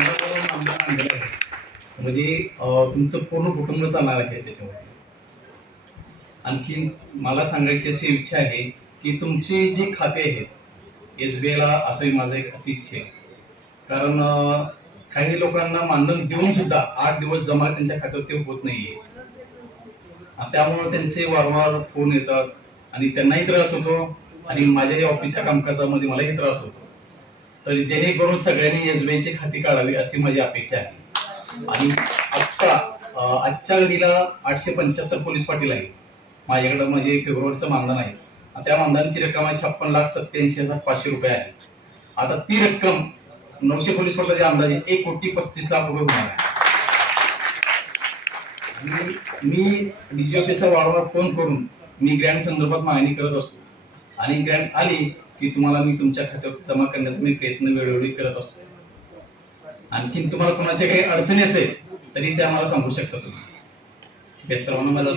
आमदार आहे म्हणजे तुमचं पूर्ण कुटुंब चालणार आहे त्याच्यावर आणखी मला सांगायची अशी इच्छा आहे की तुमची जी खाते आहेत एस बी आयला असंही माझं एक अशी इच्छा आहे. कारण काही लोकांना मानधन देऊन सुद्धा आठ दिवस जमा त्यांच्या खात्यावर ते होत नाहीये. आणि त्यामुळे त्यांचे वारंवार फोन येतात आणि त्यांनाही त्रास होतो आणि माझ्या ऑफिसच्या कामकाजामध्ये मलाही त्रास होतो. तर जेणेकरून सगळ्यांनी एस बी खाती काढावी अशी माझी अपेक्षा आहे. आणि आत्ता आजच्या घडीला आठशे पंच्याहत्तर पोलीस पाटील आहे माझ्याकडे म्हणजे फेब्रुवारीचं मानधन आहे. त्या मानधनाची रक्कम आहे छप्पन लाख सत्याऐंशी हजार पाचशे रुपये आहे. आता ती रक्कम नऊशे पोलीस पाटलाचे अंदाजे एक कोटी पस्तीस लाख रुपये होणार आहे. मी डीजी वारंवार फोन करून मी ग्रँड संदर्भात मागणी करत असतो. आणि ग्रँड आली की तुम्हाला मी तुमच्या खात्यावर जमा करण्याचा मी प्रयत्न वेळोवेळी करत असतो. आणखीन तुम्हाला कोणाच्या काही अडचणी असेल तरी ते मला सांगू शकता तुम्ही. सर्वांना माझा